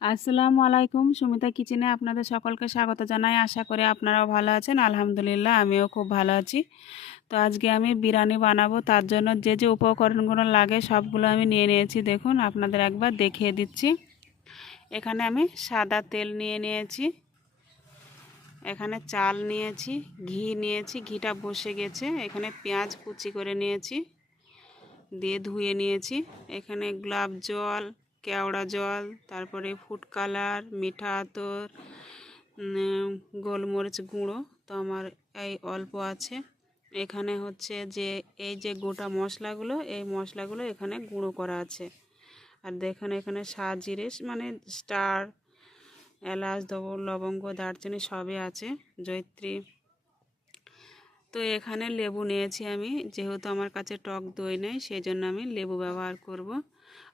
আসসালামু আলাইকুম। সুমিতা কিচেনে আপনাদের সকলকে স্বাগত জানাই। আশা করি আপনারাও ভালো আছেন। আলহামদুলিল্লাহ আমিও খুব ভালো আছি। তো আজকে আমি বিরিয়ানি বানাবো, তার জন্য যে যে উপকরণগুলো লাগে সবগুলো আমি নিয়ে নিয়েছি। দেখুন, আপনাদের একবার দেখিয়ে দিচ্ছি। এখানে আমি সাদা তেল নিয়ে নিয়েছি, এখানে চাল নিয়েছি, ঘি নিয়েছি, ঘিটা বসে গেছে। এখানে পেঁয়াজ কুচি করে নিয়েছি, দিয়ে ধুয়ে নিয়েছি। এখানে গোলাপ জল, কেওড়া জল, তারপরে ফুড কালার, মিঠা আতর, গোলমরিচ গুঁড়ো তো আমার এই অল্প আছে। এখানে হচ্ছে যে এই যে গোটা মশলাগুলো, এই মশলাগুলো এখানে গুঁড়ো করা আছে। আর দেখুন এখানে সাজিরে মানে স্টার, এলাচ, লবঙ্গ, দারচিনি সবই আছে, জয়িত্রী। তো এখানে লেবু নিয়েছি আমি, যেহেতু আমার কাছে টক দই নেই সেই জন্য আমি লেবু ব্যবহার করব।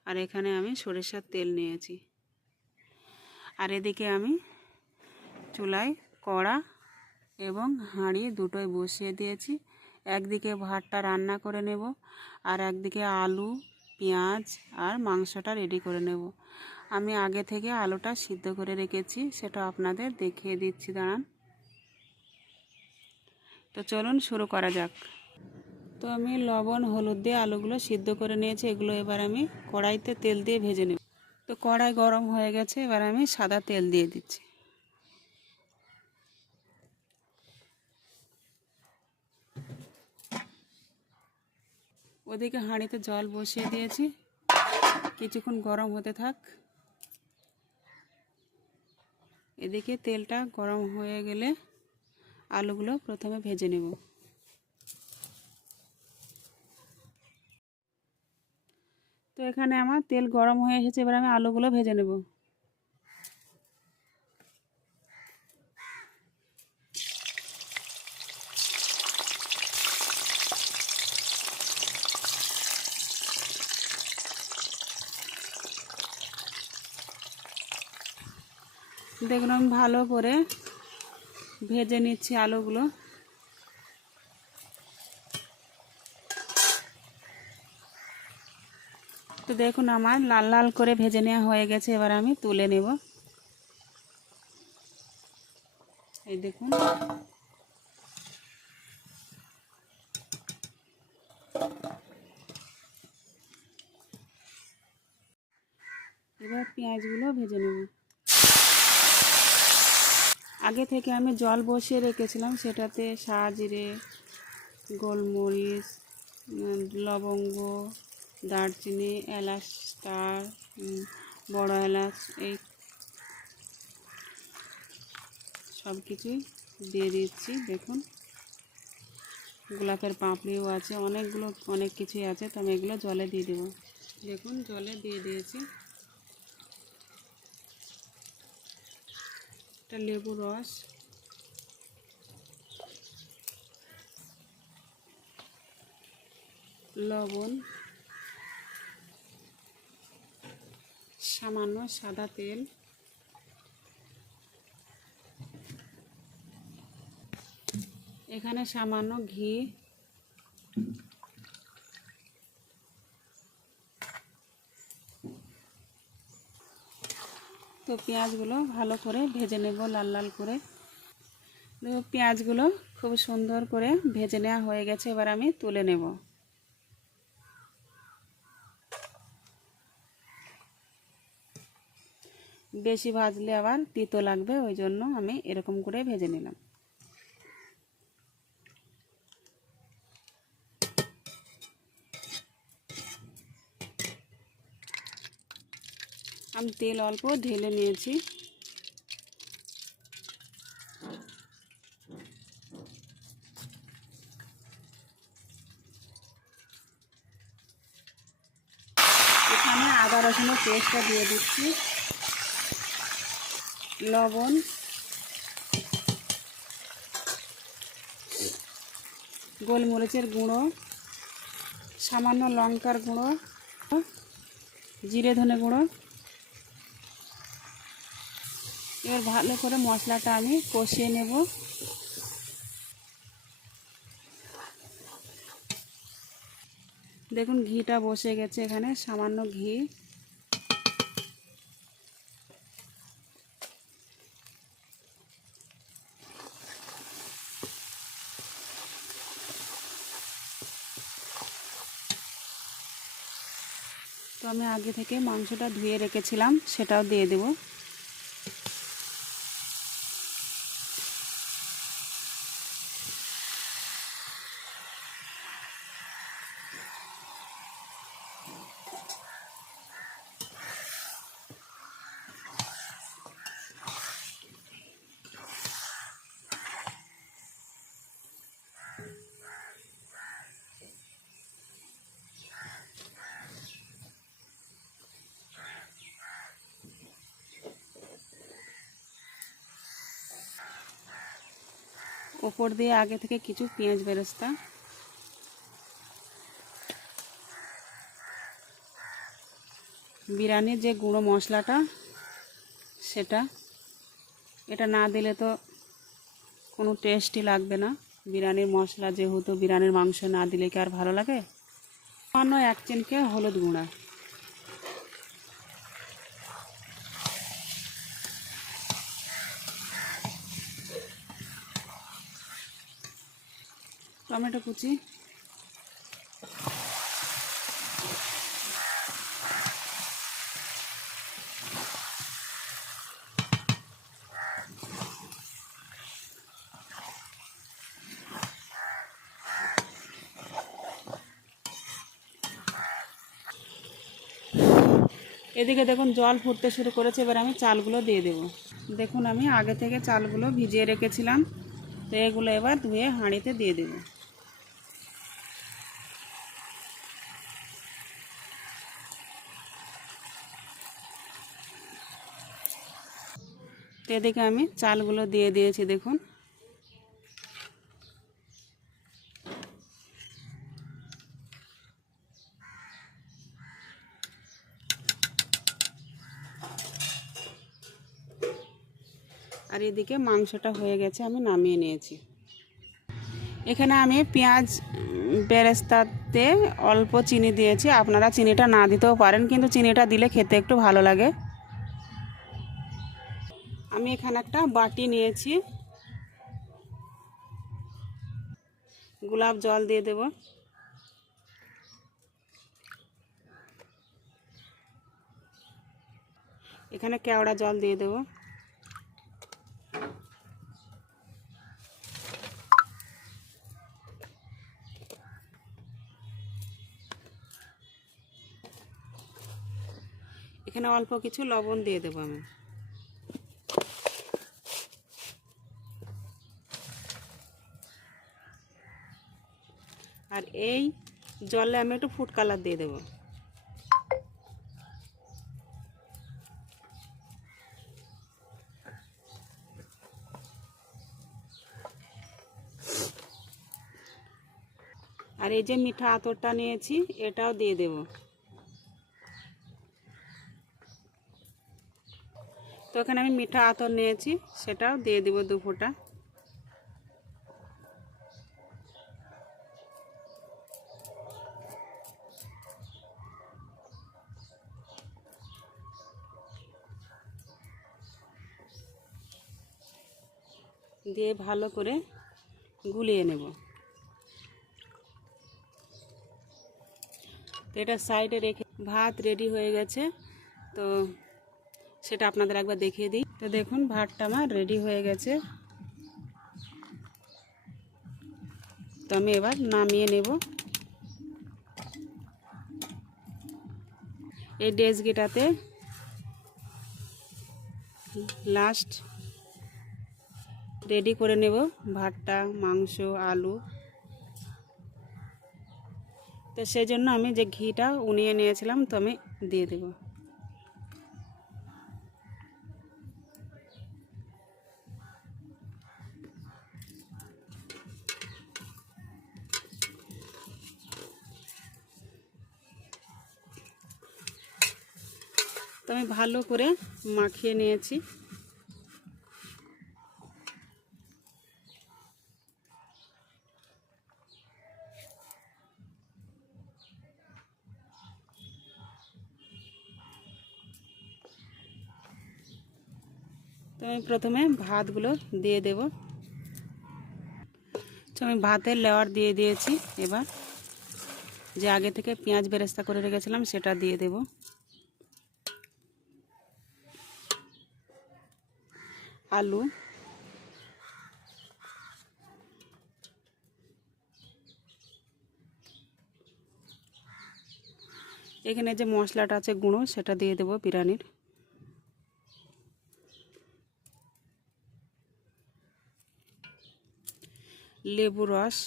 আর এখানে আমি সরিষার তেল নিয়েছি। আর এদিকে আমি চুলায় কড়া এবং হাঁড়ি দুটোই বসিয়ে দিয়েছি। একদিকে ভাতটা রান্না করে নেব, আর একদিকে আলু, পেঁয়াজ আর মাংসটা রেডি করে নেব। আমি আগে থেকে আলুটা সিদ্ধ করে রেখেছি, সেটা আপনাদের দেখিয়ে দিচ্ছি, দাঁড়ান। তো চলুন শুরু করা যাক। তো আমি লবণ হলুদ দিয়ে আলুগুলো সিদ্ধ করে নিয়েছি। এগুলো এবার আমি কড়াইতে তেল দিয়ে ভেজে নেব। তো কড়াই গরম হয়ে গেছে, এবার আমি সাদা তেল দিয়ে দিচ্ছি। ওদিকে হাঁড়িতে জল বসিয়ে দিয়েছি, কিছুক্ষণ গরম হতে থাক। এদিকে তেলটা গরম হয়ে গেলে আলুগুলো প্রথমে ভেজে নেব। তো এখানে আমার তেল গরম হয়ে এসেছে, এবার আমি আলুগুলো ভেজে নেব। দেখুন আমি ভালো করে ভেজে নিচ্ছি আলুগুলো। তো দেখুন আমার লাল লাল করে ভেজে নেওয়া হয়ে গেছে, এবার আমি তুলে নেব। এই দেখুন, এবার পেঁয়াজগুলো ভেজে নেব। আগে থেকে আমি জল বসিয়ে রেখেছিলাম, সেটাতে সাজিরে, গোলমরিচ, লবঙ্গ, দারচিনি, এলাচ, স্টার, বড় এলাচ, এই সব কিছুই দিয়ে দিচ্ছি। দেখুন গোলাপের পাপড়িও আছে, অনেক কিছুই আছে। তো আমি এগুলো জলে দিয়ে দেবো। দেখুন জলে দিয়ে দিয়েছি। একটা লেবু রস, লবণ, সামান্য সাদা তেল, এখানে সামান্য ঘি, তো পেঁয়াজগুলো ভালো করে ভেজে নেব লাল লাল করে। দেখো পেঁয়াজগুলো খুব সুন্দর করে ভেজে নেওয়া হয়ে গেছে, এবার আমি তুলে নেব। বেশি ভাজলে আবার তিতো লাগবে, ওই জন্য আমি এরকম করে ভেজে নিলাম। আমি তেল অল্প ঢেলে নিয়েছি। এখানে আদা রসুনের পেস্টটা দিয়ে দিচ্ছি, লবণ, গোলমরিচের গুঁড়ো, সামান্য লঙ্কার গুঁড়ো, জিরে ধনে গুঁড়ো। এবার ভালো করে মশলাটা আমি কষিয়ে নেব। দেখুন ঘিটা বসে গেছে, এখানে সামান্য ঘি, আমি আগে থেকে মাংসটা ধুয়ে রেখেছিলাম, সেটাও দিয়ে দেব। ওপর দিয়ে আগে থেকে কিছু পেঁয়াজ বেরেস্তা, বিরিয়ানির যে গুঁড়ো মশলাটা সেটা, এটা না দিলে তো কোনো টেস্টই লাগবে না। বিরিয়ানির মশলা যেহেতু, বিরিয়ানির মাংস না দিলে কি আর ভালো লাগে। সামান্য 1 চিমটে হলুদ গুঁড়া, টমেটো কুচি, এদিকে দেখুন জল ফুটতে শুরু করেছে। এবার আমি চালগুলো দিয়ে দেব। দেখুন আমি আগে থেকে চালগুলো ভিজিয়ে রেখেছিলাম, তো এগুলো এবার ধুয়ে হাঁড়িতে দিয়ে দেব। তো এদিকে আমি চালগুলো দিয়ে দিয়েছি দেখুন। আর এদিকে মাংসটা হয়ে গেছে, আমি নামিয়ে নিয়েছি। এখানে আমি পেঁয়াজ বেরেস্তাতে অল্প চিনি দিয়েছি, আপনারা চিনিটা না দিতেও পারেন, কিন্তু চিনিটা দিলে খেতে একটু ভালো লাগে। আমি এখানে একটা বাটি নিয়েছি, গোলাপ জল দিয়ে দেব। এখানে কেওড়া জল দিয়ে দেব। এখানে অল্প কিছু লবণ দিয়ে দেব আমি। আর এই জলে আমি একটু ফুড কালার দিয়ে দেব। আর এই যে মিঠা আতরটা নিয়েছি, এটাও দিয়ে দেব। তো এখানে আমি মিঠা আতর নিয়েছি, সেটাও দিয়ে দেব 2 ফোঁটা। দিয়ে ভালো করে গুলিয়ে নেব। তো এটা সাইডে রেখে, ভাত রেডি হয়ে গেছে, তো সেটা আপনাদের একবার দেখিয়ে দিই। তো দেখুন ভাতটা আমার রেডি হয়ে গেছে। তো আমি এবার নামিয়ে নেব। এই ডেচকিটাতে লাস্ট রেডি করে নেব ভাতটা, মাংস, আলু। তো সেই জন্য আমি যে ঘিটা উনিয়ে নিয়েছিলাম, তো আমি দিয়ে দেব। তো আমি ভালো করে মাখিয়ে নিয়েছি। তো আমি প্রথমে ভাতগুলো দিয়ে দেব। তো আমি ভাতের লেয়ার দিয়ে দিয়েছি। এবার যে আগে থেকে পেঁয়াজ বেরেস্তা করে রেখেছিলাম সেটা দিয়ে দেব। আলু, এখানে যে মশলাটা আছে গুঁড়ো সেটা দিয়ে দেব বিরিয়ানির। লেবু রস,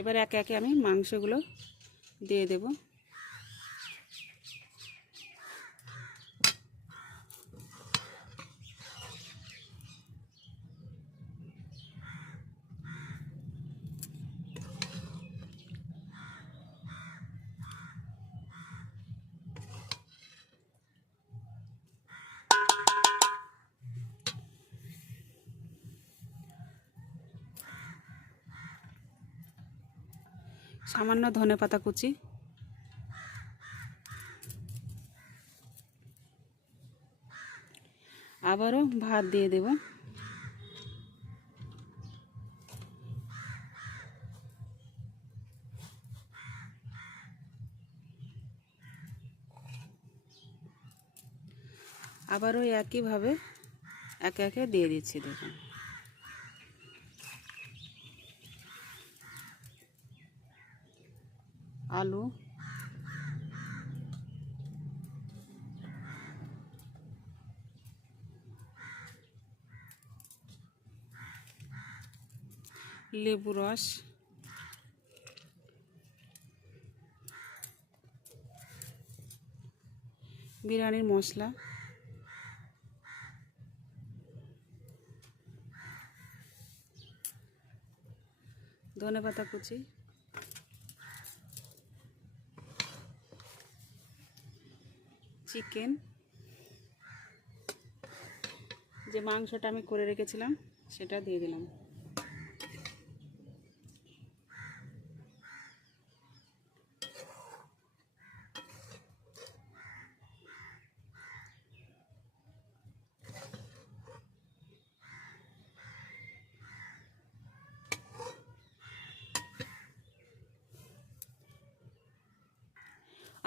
এবার একে একে আমি মাংসগুলো দিয়ে দেব। সামান্য ধনেপাতা কুচি, আবারও ভাত দিয়ে দেব। আবারও একইভাবে একে একে দিয়ে দিচ্ছি। দেখুন আলু, লেবু রস, বিরিয়ানির মশলা, ধনেপাতা কুচি, চিকেন, যে মাংসটা আমি করে রেখেছিলাম সেটা দিয়ে দিলাম।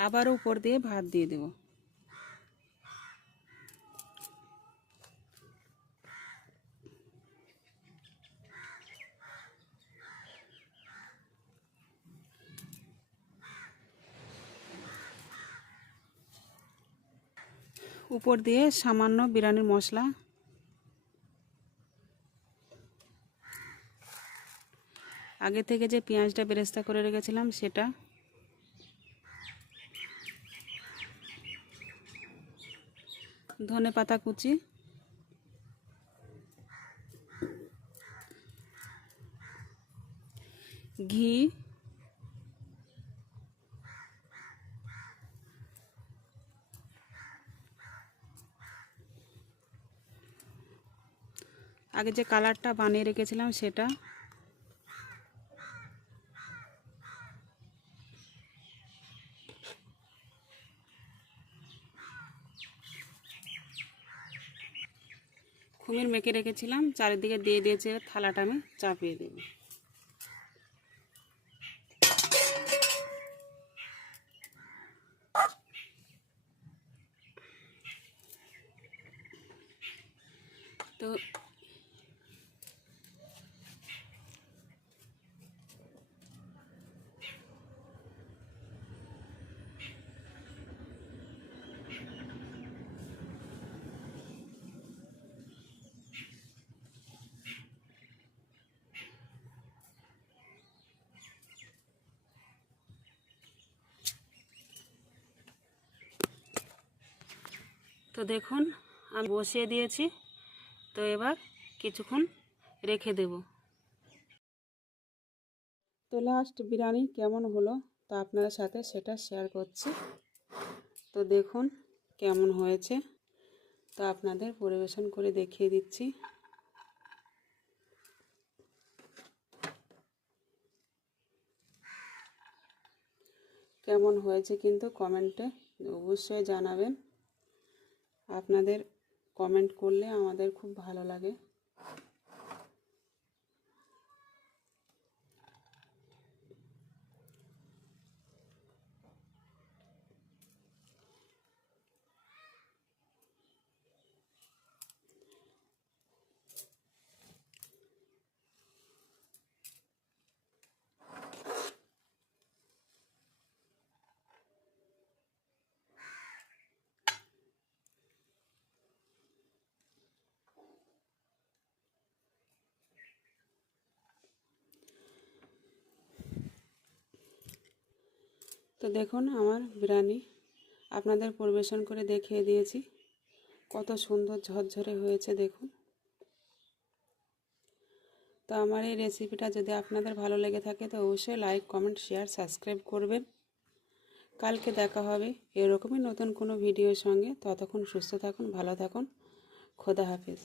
আবারও উপর দিয়ে ভাত দিয়ে দেব। উপর দিয়ে সামান্য বিরিয়ানির মশলা, আগে থেকে যে পেঁয়াজটা বেরেস্তা করে রেখেছিলাম সেটা, ধনেপাতা কুচি, ঘি, আগে যে কালারটা বানিয়ে রেখেছিলাম সেটা, কুমির মেখে রেখেছিলাম চারিদিকে দিয়ে দিয়েছে। থালাটা আমি চাপিয়ে দেব। তো দেখুন আমি বসিয়ে দিয়েছি। তো এবার কিছুক্ষণ রেখে দেব। তো লাস্ট বিরিয়ানি কেমন হলো তা আপনাদের সাথে সেটা শেয়ার করছি। তো দেখুন কেমন হয়েছে, তো আপনাদের পরিবেশন করে দেখিয়ে দিচ্ছি। কেমন হয়েছে কিন্তু কমেন্টে অবশ্যই জানাবেন। আপনাদের কমেন্ট করলে আমাদের খুব ভালো লাগে। তো দেখুন আমার বিরিয়ানি আপনাদের পরিবেশন করে দেখিয়ে দিয়েছি, কত সুন্দর ঝরঝরে হয়েছে দেখুন। তো আমার এই রেসিপিটা যদি আপনাদের ভালো লেগে থাকে তো অবশ্যই লাইক, কমেন্ট, শেয়ার, সাবস্ক্রাইব করবেন। কালকে দেখা হবে এরকমই নতুন কোনো ভিডিওর সঙ্গে। ততক্ষণ সুস্থ থাকুন, ভালো থাকুন। খোদা হাফেজ।